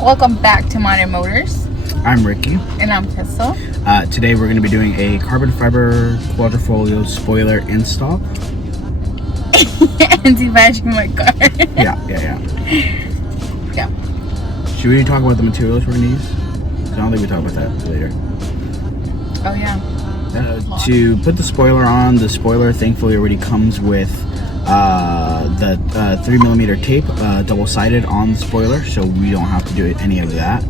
Welcome back to Modern Motors. I'm Ricky. And I'm Crystal. Today we're going to be doing a carbon fiber quadrifoglio spoiler install. And debadging my car. Yeah. Should we talk about the materials we're going to use? I don't think we talk about that later. Oh, yeah. To put the spoiler on, the spoiler thankfully already comes with the 3mm tape double-sided on the spoiler, so we don't have to do any of that.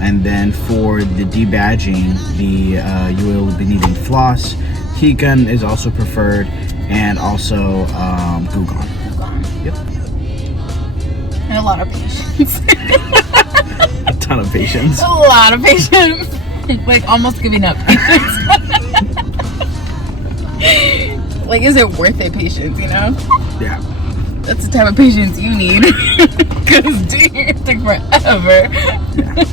And then for the debadging, you will be needing floss. Heat gun is also preferred, and also glue gun. Yep. And a lot of patience. A ton of patience. A lot of patience. Like almost giving up patience. Like, is it worth it patience, you know? Yeah. That's the type of patience you need. Because, dude, it took forever. Yeah.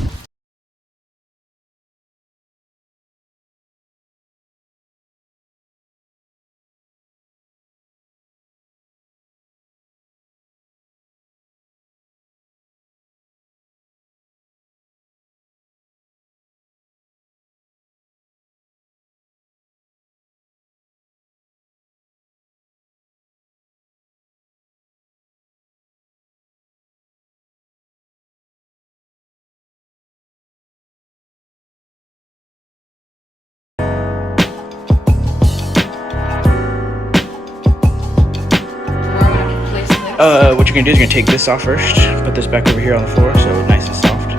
What you're gonna do is you're gonna take this off first, put this back over here on the floor so nice and soft.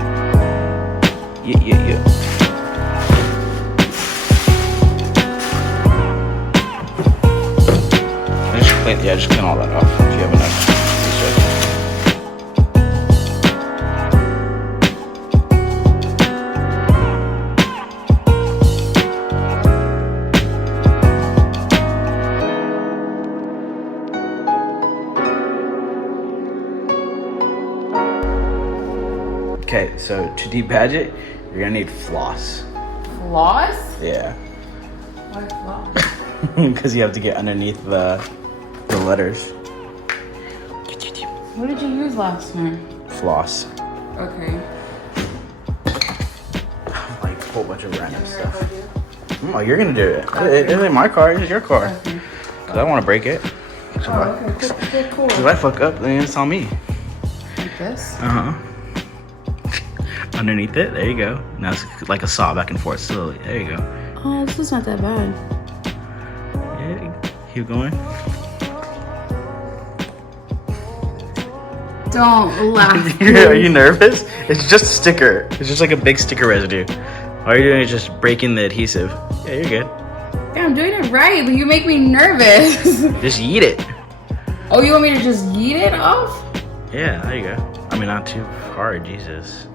Yeah. Just clean all that off if you have enough. Okay, so to debadge it, you're gonna need floss. Floss? Yeah. Why floss? Because you have to get underneath the letters. What did you use last time? Floss. Okay. Like a whole bunch of random stuff. Oh, you're gonna do it. Okay. It ain't my car, it's your car. Okay. Cause I don't want to break it. So okay, cool. If I fuck up, then it's on me. Like this? Uh-huh. Underneath it, there you go. Now it's like a saw back and forth slowly. There you go. Oh, this is not that bad. Yeah, keep going. Don't laugh. Are you nervous? It's just a sticker. It's just like a big sticker residue. All you're doing is just breaking the adhesive. Yeah, you're good. Yeah, I'm doing it right, but you make me nervous. Just yeet it. Oh, you want me to just yeet it off? Yeah, there you go. I mean, not too hard, Jesus.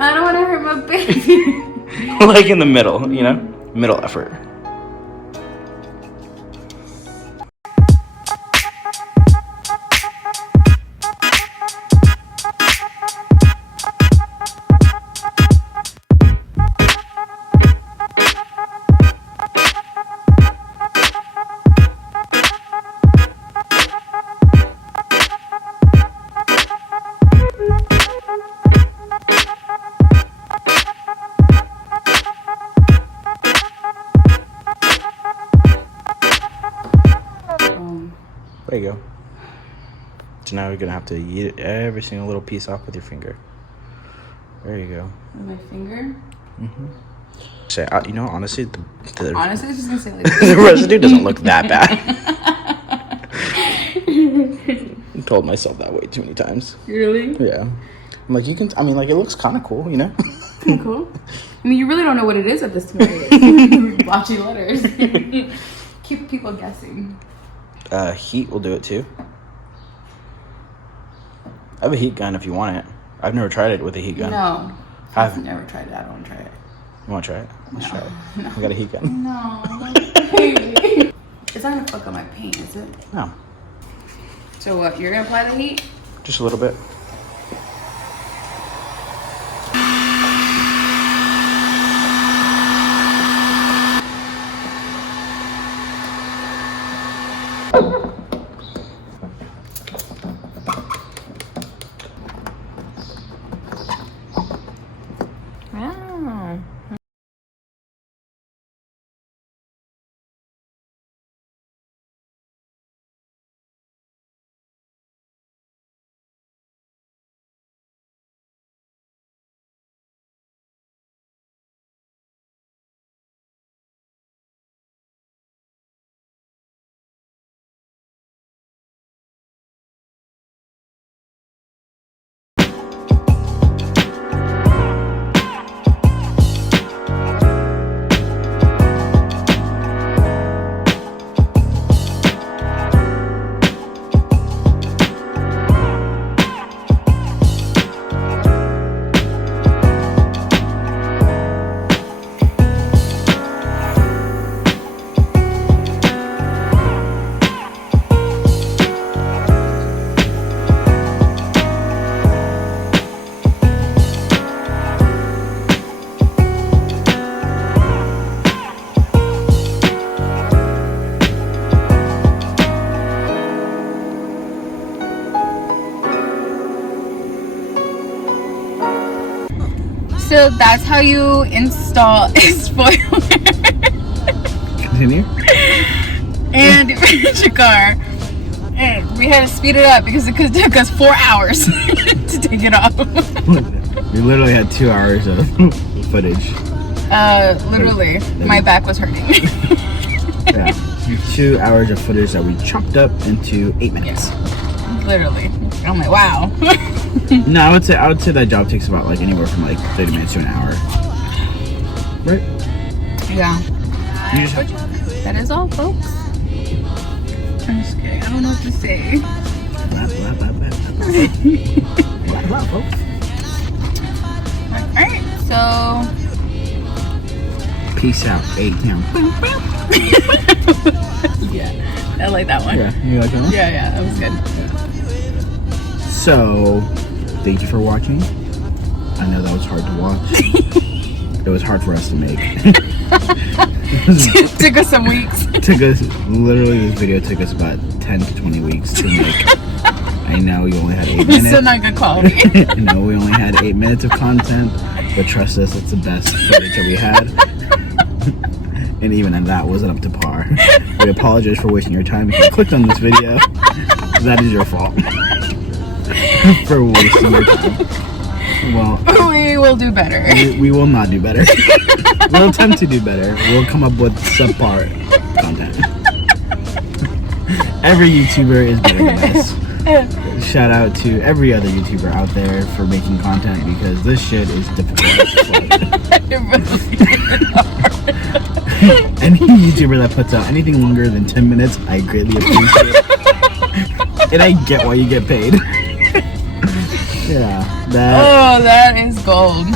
I don't want to hurt my baby. Like in the middle, you know? Middle effort. There you go. So now you're gonna have to eat every single little piece off with your finger. There you go. With my finger? Mm-hmm. Say, you know, honestly, honestly, I was just gonna say like the residue doesn't look that bad. I told myself that way too many times. Really? Yeah. I'm like, I mean, like, it looks kind of cool, you know? Kind of cool. I mean, you really don't know what it is at this point. Watching letters. Keep people guessing. Heat will do it too. I have a heat gun if you want it. I've never tried it with a heat gun. No. I've never tried it. I don't want to try it. You want to try it? Let's try it. No. We got a heat gun. No. It's not going to fuck up my paint, is it? No. So what? You're going to apply the heat? Just a little bit. So that's how you install a spoiler. Continue. And finish your car. And we had to speed it up because it took us 4 hours to take it off. We literally had 2 hours of footage. Literally, my back was hurting. Yeah, 2 hours of footage that we chopped up into 8 minutes. Yeah, literally. I'm like, wow. No, I would say that job takes about like anywhere from like 30 minutes to an hour. Right? Yeah. You just have That is all, folks. I'm just kidding. I don't know what to say. Blah, blah, folks. Alright, so Peace out, 8 p.m. yeah, I like that one. Yeah, you like that one? Yeah, that was good. So, thank you for watching. I know that was hard to watch. It was hard for us to make. Took us some weeks. Literally, this video took us about 10 to 20 weeks to make. I know we only had 8 It's minutes. still not good quality. I know we only had 8 minutes of content, but trust us, it's the best footage that we had. And even in that wasn't up to par. We apologize for wasting your time. If you clicked on this video, that is your fault. For wasting your time. Well, We will do better. we will not do better. We'll attempt to do better. We'll come up with subpar content. Every YouTuber is better than us. Shout out to every other YouTuber out there for making content because this shit is difficult. Any YouTuber that puts out anything longer than 10 minutes, I greatly appreciate it. And I get why you get paid. Yeah, that is gold.